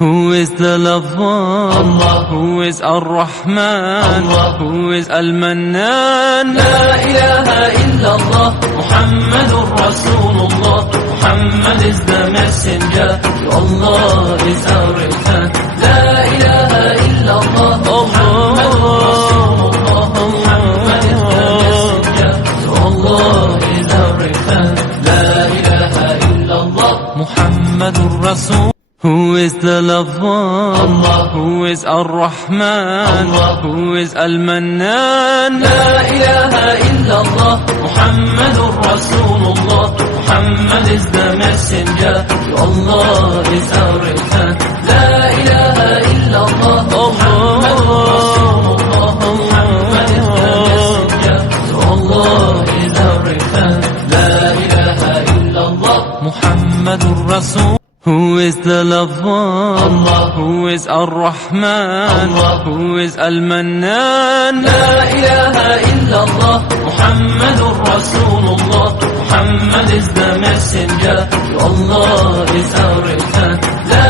Who is the lover? Allah. Who is Ar-Rahman? Allah. Who is Al-Mannan? La ilaha illallah, Muhammadur Rasulullah. Muhammad is the messenger, to Allah is our return. La ilaha illallah, Muhammadur Rasulullah. Muhammad is the messenger, to Allah is our return. La ilaha illallah, Muhammadur Rasul. Who is the lover? Allah. Who is Ar-Rahman? Allah. Who is Al-Mannan? La ilaha illallah, Muhammadur Rasulullah. Muhammad is the messenger, to Allah is our return. La ilaha illallah, Muhammadur Rasulullah. Muhammad is the messenger, to Allah is our return. La ilaha illallah, Muhammadur Rasul. Who is the lover? Allah. Who is Ar-Rahman? Allah. Who is Al-Mannan? La ilaha illallah, Muhammadur Rasulullah. Muhammad is the messenger, to Allah is our return. La